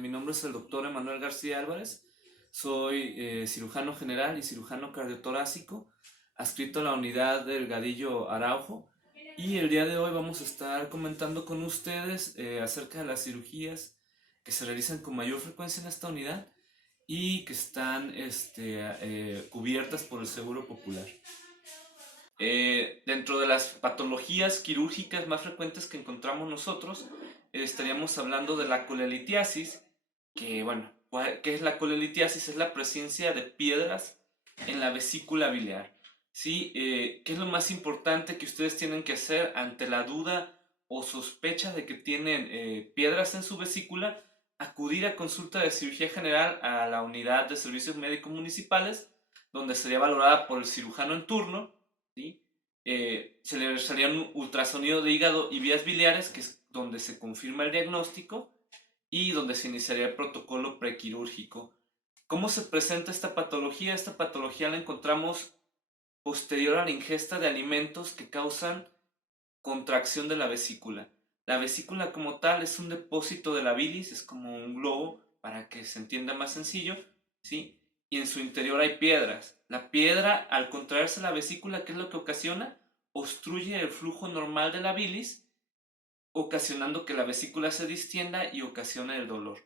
Mi nombre es el doctor Emanuel García Álvarez. Soy cirujano general y cirujano cardiotorácico, adscrito a la unidad del Gadillo Araujo. Y el día de hoy vamos a estar comentando con ustedes acerca de las cirugías que se realizan con mayor frecuencia en esta unidad y que están cubiertas por el Seguro Popular. Dentro de las patologías quirúrgicas más frecuentes que encontramos nosotros, estaríamos hablando de la colelitiasis, que bueno, ¿qué es la colelitiasis? Es la presencia de piedras en la vesícula biliar. ¿Sí? ¿Qué es lo más importante que ustedes tienen que hacer ante la duda o sospecha de que tienen piedras en su vesícula? Acudir a consulta de cirugía general a la unidad de servicios médicos municipales, donde sería valorada por el cirujano en turno. ¿Sí? Se le realizaría un ultrasonido de hígado y vías biliares, que es donde se confirma el diagnóstico y donde se iniciaría el protocolo prequirúrgico. ¿Cómo se presenta esta patología? Esta patología la encontramos posterior a la ingesta de alimentos que causan contracción de la vesícula. La vesícula como tal es un depósito de la bilis, es como un globo para que se entienda más sencillo, ¿sí? Y en su interior hay piedras. La piedra, al contraerse la vesícula, ¿qué es lo que ocasiona? Obstruye el flujo normal de la bilis, ocasionando que la vesícula se distienda y ocasione el dolor,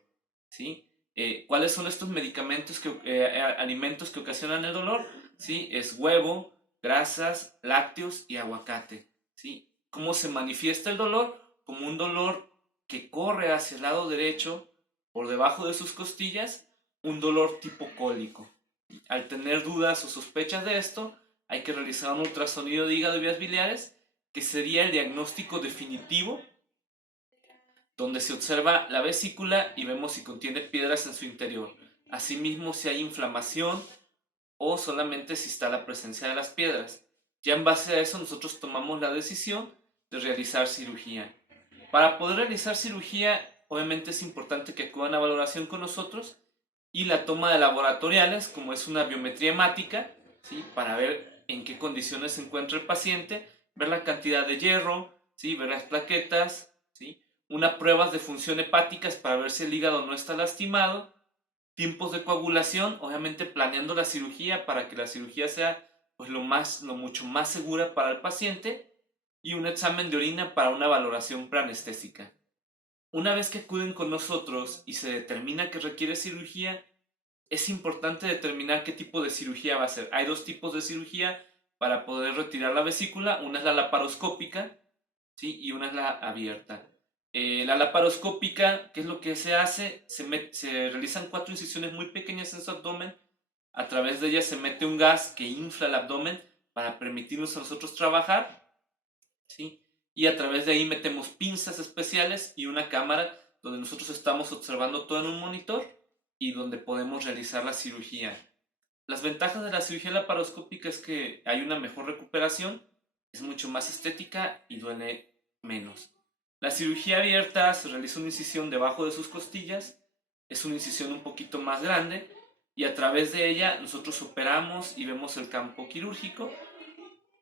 ¿sí? ¿Cuáles son estos medicamentos, alimentos que ocasionan el dolor? ¿Sí? Es huevo, grasas, lácteos y aguacate, ¿sí? ¿Cómo se manifiesta el dolor? Como un dolor que corre hacia el lado derecho, por debajo de sus costillas, un dolor tipo cólico. Al tener dudas o sospechas de esto, hay que realizar un ultrasonido de hígado y vías biliares, que sería el diagnóstico definitivo, donde se observa la vesícula y vemos si contiene piedras en su interior. Asimismo, si hay inflamación o solamente si está la presencia de las piedras. Ya en base a eso nosotros tomamos la decisión de realizar cirugía. Para poder realizar cirugía, obviamente es importante que acudan a valoración con nosotros y la toma de laboratoriales, como es una biometría hemática, ¿sí? Para ver en qué condiciones se encuentra el paciente, ver la cantidad de hierro, ¿sí? Ver las plaquetas, ¿sí? Unas pruebas de función hepáticas para ver si el hígado no está lastimado, tiempos de coagulación, obviamente planeando la cirugía para que la cirugía sea pues lo mucho más segura para el paciente, y un examen de orina para una valoración preanestésica. Una vez que acuden con nosotros y se determina que requiere cirugía, es importante determinar qué tipo de cirugía va a ser. Hay dos tipos de cirugía para poder retirar la vesícula. Una es la laparoscópica, ¿sí? Y una es la abierta. La laparoscópica, ¿qué es lo que se hace? Se realizan 4 incisiones muy pequeñas en su abdomen. A través de ellas se mete un gas que infla el abdomen para permitirnos a nosotros trabajar, ¿sí? Y a través de ahí metemos pinzas especiales y una cámara donde nosotros estamos observando todo en un monitor y donde podemos realizar la cirugía. Las ventajas de la cirugía laparoscópica es que hay una mejor recuperación, es mucho más estética y duele menos. La cirugía abierta se realiza una incisión debajo de sus costillas, es una incisión un poquito más grande y a través de ella nosotros operamos y vemos el campo quirúrgico.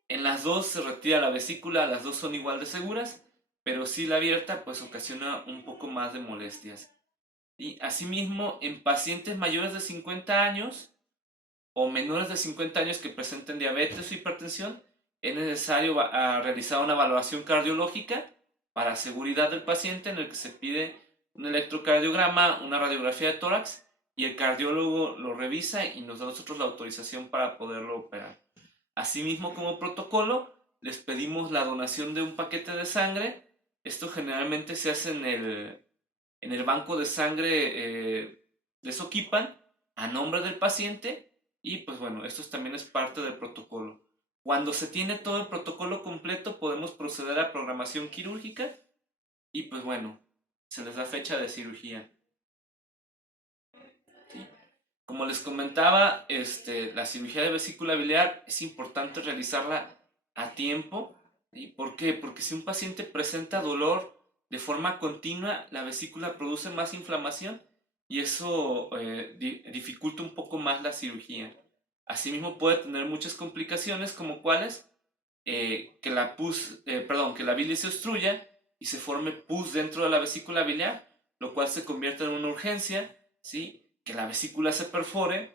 En las dos se retira la vesícula, las dos son igual de seguras, pero sí la abierta pues ocasiona un poco más de molestias. Y asimismo, en pacientes mayores de 50 años o menores de 50 años que presenten diabetes o hipertensión, es necesario realizar una valoración cardiológica para seguridad del paciente, en el que se pide un electrocardiograma, una radiografía de tórax, y el cardiólogo lo revisa y nos da a nosotros la autorización para poderlo operar. Asimismo, como protocolo, les pedimos la donación de un paquete de sangre. Esto generalmente se hace en el banco de sangre de Soquipan, a nombre del paciente, y pues bueno, esto también es parte del protocolo. Cuando se tiene todo el protocolo completo, podemos proceder a programación quirúrgica y pues bueno, se les da fecha de cirugía. ¿Sí? Como les comentaba, la cirugía de vesícula biliar es importante realizarla a tiempo. ¿Sí? ¿Por qué? Porque si un paciente presenta dolor de forma continua, la vesícula produce más inflamación y eso dificulta un poco más la cirugía. Asimismo puede tener muchas complicaciones, como cuáles, que la bilis se obstruya y se forme pus dentro de la vesícula biliar, lo cual se convierte en una urgencia, ¿sí? Que la vesícula se perfore,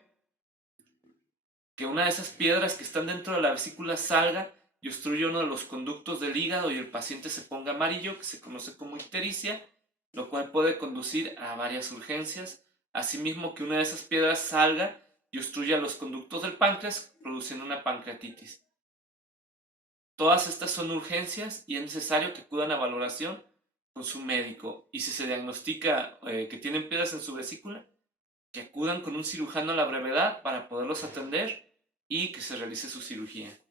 que una de esas piedras que están dentro de la vesícula salga y obstruya uno de los conductos del hígado y el paciente se ponga amarillo, que se conoce como ictericia, lo cual puede conducir a varias urgencias. Asimismo, que una de esas piedras salga y obstruya los conductos del páncreas, produciendo una pancreatitis. Todas estas son urgencias y es necesario que acudan a valoración con su médico. Y si se diagnostica que tienen piedras en su vesícula, que acudan con un cirujano a la brevedad para poderlos atender y que se realice su cirugía.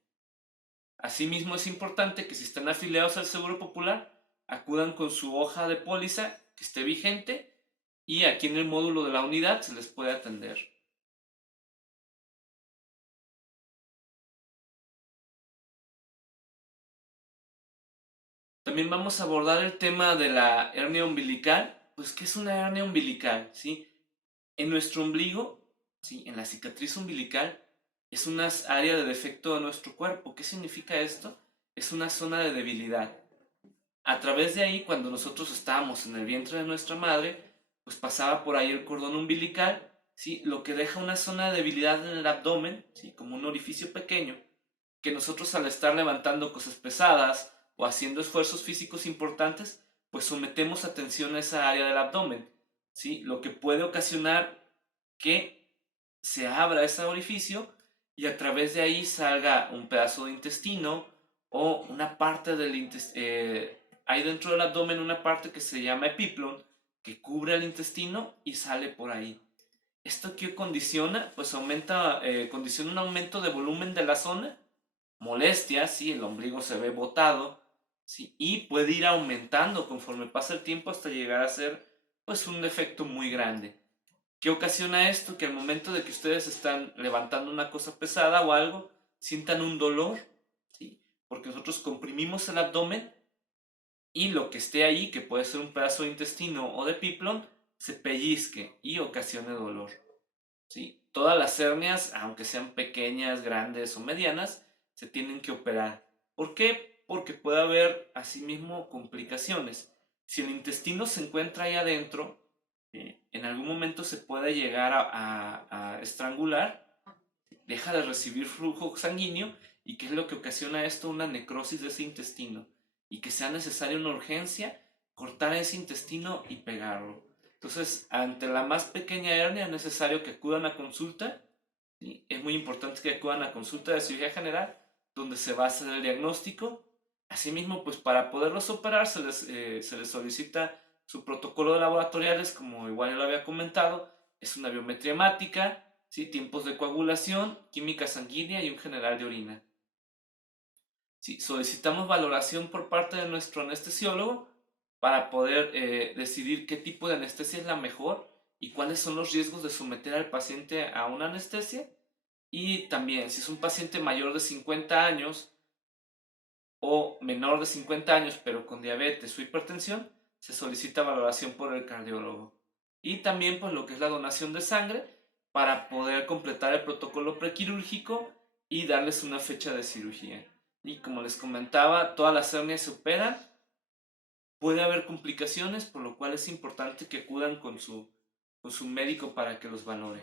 Asimismo, es importante que si están afiliados al Seguro Popular, acudan con su hoja de póliza que esté vigente y aquí en el módulo de la unidad se les puede atender. También vamos a abordar el tema de la hernia umbilical. Pues, ¿qué es una hernia umbilical? ¿Sí? En nuestro ombligo, ¿sí? En la cicatriz umbilical, es una área de defecto de nuestro cuerpo. ¿Qué significa esto? Es una zona de debilidad. A través de ahí, cuando nosotros estábamos en el vientre de nuestra madre, pues pasaba por ahí el cordón umbilical, ¿sí? Lo que deja una zona de debilidad en el abdomen, ¿sí? Como un orificio pequeño, que nosotros al estar levantando cosas pesadas o haciendo esfuerzos físicos importantes, pues sometemos atención a esa área del abdomen, ¿sí? Lo que puede ocasionar que se abra ese orificio y a través de ahí salga un pedazo de intestino o una parte del intestino. Hay dentro del abdomen una parte que se llama epiplon que cubre el intestino y sale por ahí. ¿Esto qué condiciona? Pues condiciona un aumento de volumen de la zona, molestias, ¿sí? El ombligo se ve botado, ¿sí? Y puede ir aumentando conforme pasa el tiempo hasta llegar a ser pues un defecto muy grande. ¿Qué ocasiona esto? Que al momento de que ustedes están levantando una cosa pesada o algo, sientan un dolor, ¿sí? Porque nosotros comprimimos el abdomen y lo que esté ahí, que puede ser un pedazo de intestino o de piplón, se pellizque y ocasione dolor, ¿sí? Todas las hernias, aunque sean pequeñas, grandes o medianas, se tienen que operar. ¿Por qué? Porque puede haber asimismo complicaciones. Si el intestino se encuentra ahí adentro, en algún momento se puede llegar a estrangular, deja de recibir flujo sanguíneo y qué es lo que ocasiona esto, una necrosis de ese intestino y que sea necesaria una urgencia, cortar ese intestino y pegarlo. Entonces, ante la más pequeña hernia es necesario que acudan a consulta, ¿sí? Es muy importante que acudan a consulta de cirugía general, donde se va a hacer el diagnóstico. Asimismo, pues para poderlos operar se les solicita su protocolo de laboratoriales, como igual ya lo había comentado, es una biometría hemática, ¿sí? Tiempos de coagulación, química sanguínea y un general de orina. ¿Sí? Solicitamos valoración por parte de nuestro anestesiólogo para poder decidir qué tipo de anestesia es la mejor y cuáles son los riesgos de someter al paciente a una anestesia. Y también, si es un paciente mayor de 50 años o menor de 50 años pero con diabetes o hipertensión, se solicita valoración por el cardiólogo. Y también pues lo que es la donación de sangre para poder completar el protocolo prequirúrgico y darles una fecha de cirugía. Y como les comentaba, todas las hernias se operan, puede haber complicaciones, por lo cual es importante que acudan con su médico para que los valore.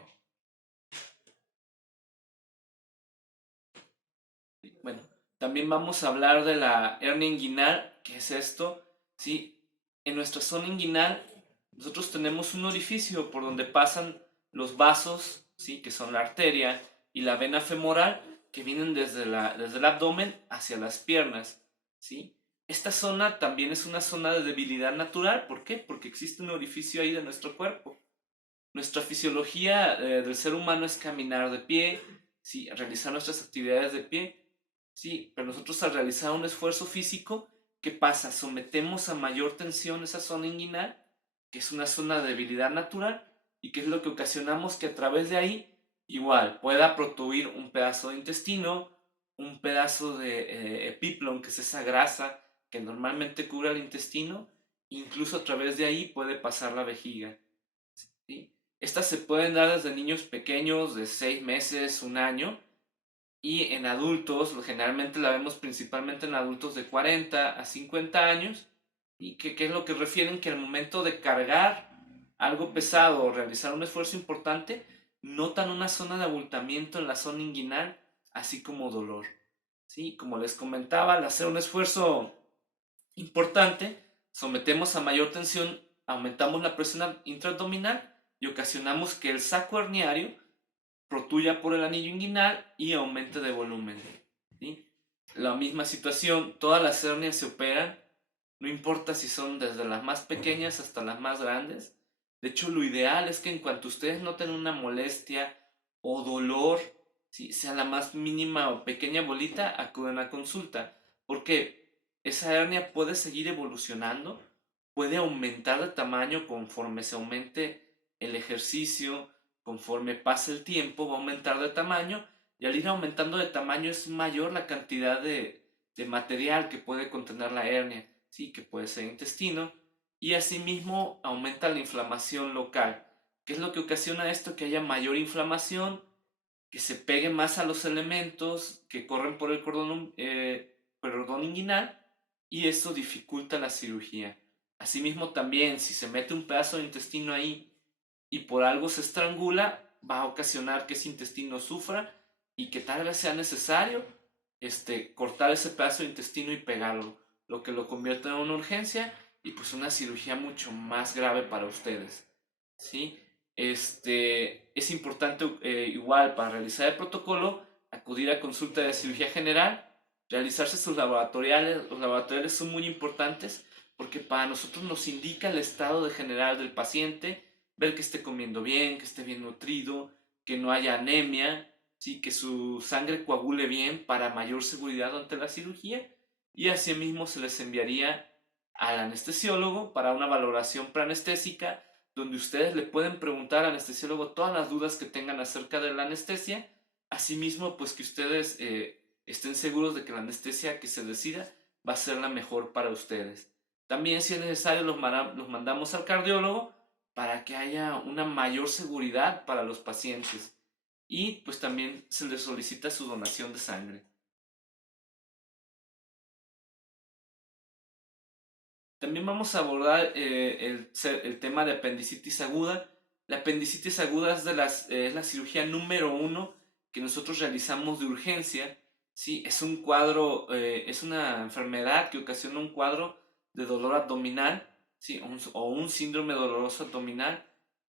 Bueno, también vamos a hablar de la hernia inguinal. ¿Qué es esto? Sí, en nuestra zona inguinal nosotros tenemos un orificio por donde pasan los vasos, ¿sí? Que son la arteria y la vena femoral, que vienen desde el abdomen hacia las piernas, ¿sí? Esta zona también es una zona de debilidad natural. ¿Por qué? Porque existe un orificio ahí de nuestro cuerpo. Nuestra fisiología del ser humano es caminar de pie, ¿sí? Realizar nuestras actividades de pie, ¿sí? Pero nosotros al realizar un esfuerzo físico, ¿qué pasa? Sometemos a mayor tensión esa zona inguinal, que es una zona de debilidad natural, y que es lo que ocasionamos que a través de ahí, igual, pueda protruir un pedazo de intestino, un pedazo de epiplon, que es esa grasa que normalmente cubre el intestino, incluso a través de ahí puede pasar la vejiga, ¿sí? Estas se pueden dar desde niños pequeños de 6 meses, un año, y en adultos, generalmente la vemos principalmente en adultos de 40 a 50 años, ¿Y qué es lo que refieren? Que al momento de cargar algo pesado o realizar un esfuerzo importante, notan una zona de abultamiento en la zona inguinal, así como dolor. ¿Sí? Como les comentaba, al hacer un esfuerzo importante, sometemos a mayor tensión, aumentamos la presión intraabdominal y ocasionamos que el saco herniario protuya por el anillo inguinal y aumente de volumen. ¿Sí? La misma situación, todas las hernias se operan, no importa si son desde las más pequeñas hasta las más grandes. De hecho, lo ideal es que en cuanto ustedes noten una molestia o dolor, ¿sí? Sea la más mínima o pequeña bolita, acuden a consulta, porque esa hernia puede seguir evolucionando, puede aumentar de tamaño conforme se aumente el ejercicio, conforme pase el tiempo, va a aumentar de tamaño, y al ir aumentando de tamaño es mayor la cantidad de material que puede contener la hernia, ¿sí? Que puede ser intestino, y asimismo aumenta la inflamación local. ¿Qué es lo que ocasiona esto? Que haya mayor inflamación, que se pegue más a los elementos que corren por el cordón inguinal, y esto dificulta la cirugía. Asimismo también, si se mete un pedazo de intestino ahí y por algo se estrangula, va a ocasionar que ese intestino sufra y que tal vez sea necesario cortar ese pedazo de intestino y pegarlo, lo que lo convierte en una urgencia y pues una cirugía mucho más grave para ustedes. ¿Sí? Es importante igual para realizar el protocolo acudir a consulta de cirugía general, realizarse sus laboratoriales. Los laboratoriales son muy importantes porque para nosotros nos indica el estado de general del paciente, ver que esté comiendo bien, que esté bien nutrido, que no haya anemia, ¿sí? Que su sangre coagule bien para mayor seguridad ante la cirugía, y asimismo se les enviaría al anestesiólogo para una valoración preanestésica donde ustedes le pueden preguntar al anestesiólogo todas las dudas que tengan acerca de la anestesia. Asimismo, pues que ustedes estén seguros de que la anestesia que se decida va a ser la mejor para ustedes. También, si es necesario, los mandamos al cardiólogo para que haya una mayor seguridad para los pacientes. Y pues también se les solicita su donación de sangre. También vamos a abordar el tema de apendicitis aguda. La apendicitis aguda es la cirugía número uno que nosotros realizamos de urgencia. ¿Sí? Es un cuadro, es una enfermedad que ocasiona un cuadro de dolor abdominal, ¿sí? O un síndrome doloroso abdominal.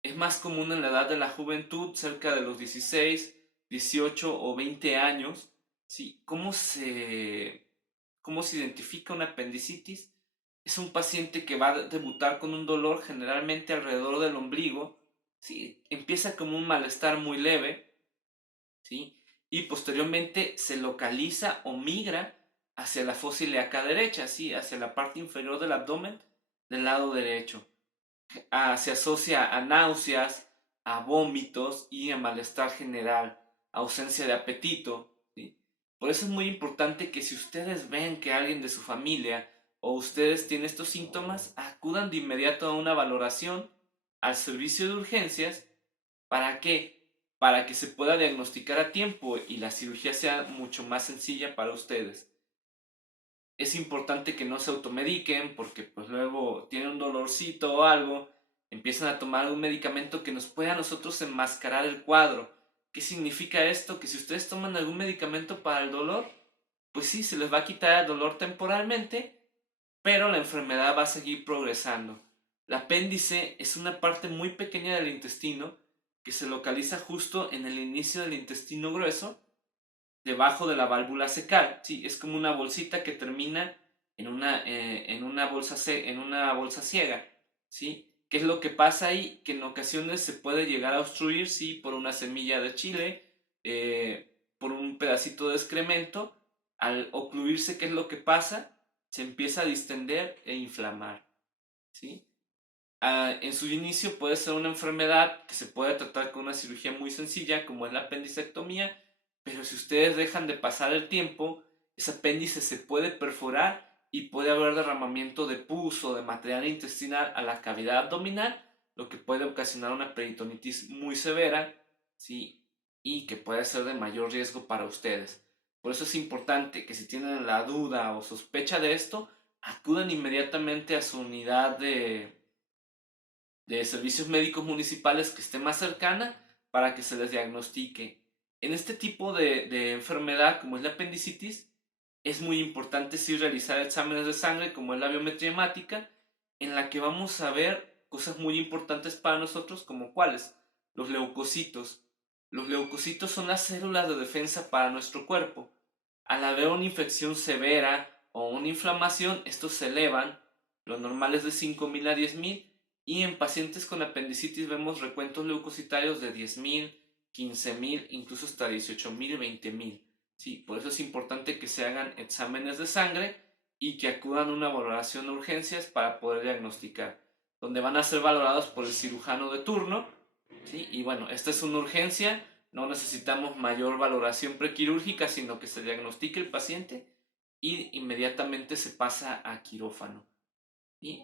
Es más común en la edad de la juventud, cerca de los 16, 18 o 20 años. ¿Sí? Cómo se identifica una apendicitis? Es un paciente que va a debutar con un dolor generalmente alrededor del ombligo, ¿sí? Empieza como un malestar muy leve, ¿sí? Y posteriormente se localiza o migra hacia la fosa ilíaca derecha, ¿sí? Hacia la parte inferior del abdomen del lado derecho. Se asocia a náuseas, a vómitos y a malestar general, ausencia de apetito, ¿sí? Por eso es muy importante que si ustedes ven que alguien de su familia o ustedes tienen estos síntomas, acudan de inmediato a una valoración al servicio de urgencias. ¿Para qué? Para que se pueda diagnosticar a tiempo y la cirugía sea mucho más sencilla para ustedes. Es importante que no se automediquen porque pues luego tienen un dolorcito o algo, empiezan a tomar un medicamento que nos puede a nosotros enmascarar el cuadro. ¿Qué significa esto? Que si ustedes toman algún medicamento para el dolor, pues sí, se les va a quitar el dolor temporalmente, pero la enfermedad va a seguir progresando. El apéndice es una parte muy pequeña del intestino que se localiza justo en el inicio del intestino grueso, debajo de la válvula cecal. Sí, es como una bolsita que termina en una bolsa ciega. ¿Sí? ¿Qué es lo que pasa ahí? Que en ocasiones se puede llegar a obstruir, sí, por una semilla de chile, por un pedacito de excremento. Al ocluirse, ¿qué es lo que pasa? Se empieza a distender e inflamar. ¿Sí? En su inicio puede ser una enfermedad que se puede tratar con una cirugía muy sencilla como es la apendicectomía, pero si ustedes dejan de pasar el tiempo, ese apéndice se puede perforar y puede haber derramamiento de pus o de material intestinal a la cavidad abdominal, lo que puede ocasionar una peritonitis muy severa, ¿sí? Y que puede ser de mayor riesgo para ustedes. Por eso es importante que si tienen la duda o sospecha de esto, acudan inmediatamente a su unidad de servicios médicos municipales que esté más cercana para que se les diagnostique. En este tipo de enfermedad, como es la apendicitis, es muy importante sí realizar exámenes de sangre, como es la biometría hemática, en la que vamos a ver cosas muy importantes para nosotros, como cuáles, los leucocitos. Los leucocitos son las células de defensa para nuestro cuerpo. Al haber una infección severa o una inflamación, estos se elevan, lo normal es de 5.000 a 10.000, y en pacientes con apendicitis vemos recuentos leucocitarios de 10.000, 15.000, incluso hasta 18.000, 20.000. Sí, por eso es importante que se hagan exámenes de sangre y que acudan a una valoración de urgencias para poder diagnosticar, donde van a ser valorados por el cirujano de turno. ¿Sí? Y bueno, esta es una urgencia, no necesitamos mayor valoración prequirúrgica, sino que se diagnostique el paciente y inmediatamente se pasa a quirófano. Y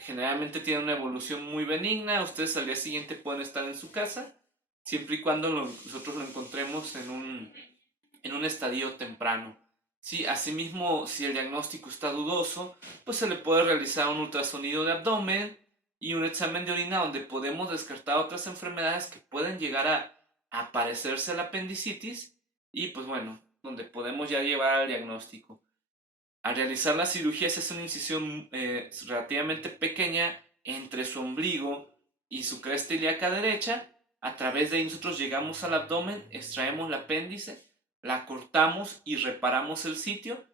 generalmente tiene una evolución muy benigna, ustedes al día siguiente pueden estar en su casa, siempre y cuando nosotros lo encontremos en un estadio temprano. Sí, asimismo, si el diagnóstico está dudoso, pues se le puede realizar un ultrasonido de abdomen y un examen de orina donde podemos descartar otras enfermedades que pueden llegar a parecerse a la apendicitis y pues bueno, donde podemos ya llevar al diagnóstico. Al realizar la cirugía se hace una incisión relativamente pequeña entre su ombligo y su cresta ilíaca derecha. A través de ahí nosotros llegamos al abdomen, extraemos el apéndice, la cortamos y reparamos el sitio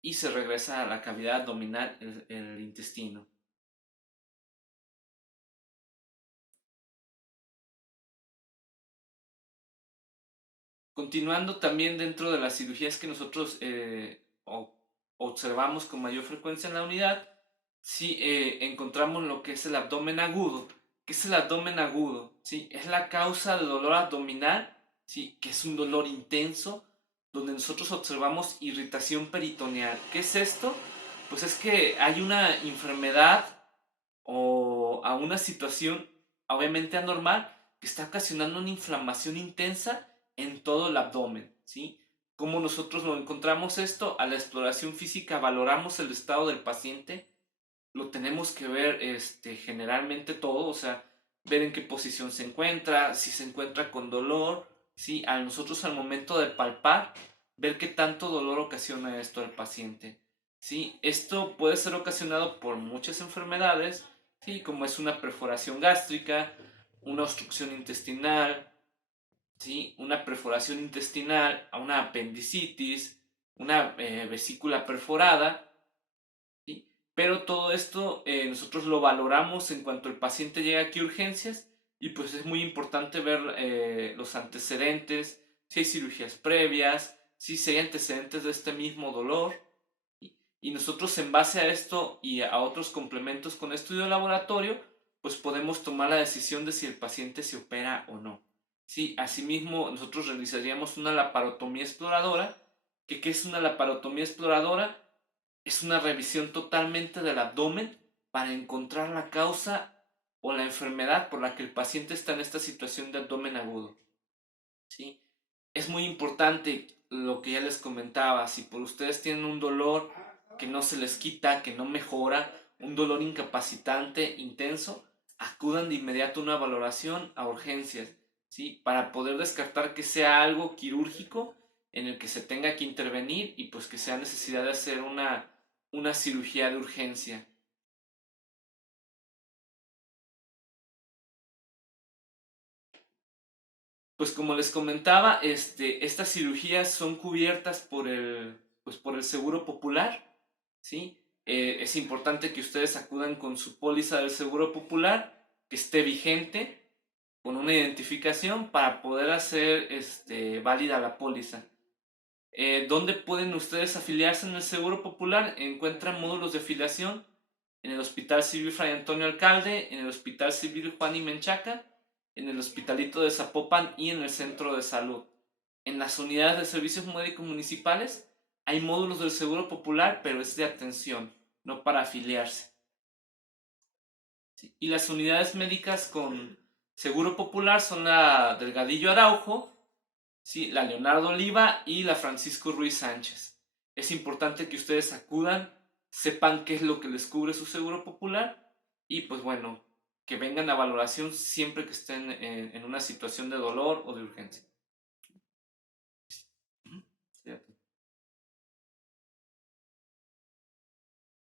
y se regresa a la cavidad abdominal el intestino. Continuando también dentro de las cirugías que nosotros observamos con mayor frecuencia en la unidad, sí encontramos lo que es el abdomen agudo. ¿Qué es el abdomen agudo? ¿Sí? Es la causa de dolor abdominal, ¿sí? Que es un dolor intenso, donde nosotros observamos irritación peritoneal. ¿Qué es esto? Pues es que hay una enfermedad o a una situación obviamente anormal que está ocasionando una inflamación intensa en todo el abdomen, ¿sí? ¿Cómo nosotros lo encontramos esto? A la exploración física valoramos el estado del paciente, lo tenemos que ver generalmente todo, o sea, ver en qué posición se encuentra, si se encuentra con dolor, ¿sí? A nosotros al momento de palpar, ver qué tanto dolor ocasiona esto al paciente, ¿sí? Esto puede ser ocasionado por muchas enfermedades, ¿sí? Como es una perforación gástrica, una obstrucción intestinal, ¿sí? Una perforación intestinal, a una apendicitis, una vesícula perforada, ¿sí? Pero todo esto nosotros lo valoramos en cuanto el paciente llega aquí a urgencias y pues es muy importante ver los antecedentes, si hay cirugías previas, si hay antecedentes de este mismo dolor. Y nosotros en base a esto y a otros complementos con estudio de laboratorio, pues podemos tomar la decisión de si el paciente se opera o no. Sí, asimismo nosotros realizaríamos una laparotomía exploradora, que ¿qué es una laparotomía exploradora? Es una revisión totalmente del abdomen para encontrar la causa o la enfermedad por la que el paciente está en esta situación de abdomen agudo. ¿Sí? Es muy importante lo que ya les comentaba, si por ustedes tienen un dolor que no se les quita, que no mejora, un dolor incapacitante, intenso, acudan de inmediato a una valoración a urgencias, ¿sí? Para poder descartar que sea algo quirúrgico en el que se tenga que intervenir y pues que sea necesidad de hacer una cirugía de urgencia. Pues como les comentaba, estas cirugías son cubiertas pues por el Seguro Popular, ¿sí? Es importante que ustedes acudan con su póliza del Seguro Popular, que esté vigente, con una identificación para poder hacer válida la póliza. ¿Dónde pueden ustedes afiliarse en el Seguro Popular? Encuentran módulos de afiliación en el Hospital Civil Fray Antonio Alcalde, en el Hospital Civil Juan y Menchaca, en el Hospitalito de Zapopan y en el Centro de Salud. En las unidades de servicios médicos municipales hay módulos del Seguro Popular, pero es de atención, no para afiliarse. ¿Sí? Y las unidades médicas con Seguro Popular son la Delgadillo Araujo, ¿sí? La Leonardo Oliva y la Francisco Ruiz Sánchez. Es importante que ustedes acudan sepan qué es lo que les cubre su seguro popular y pues bueno, que vengan a valoración siempre que estén en una situación de dolor o de urgencia.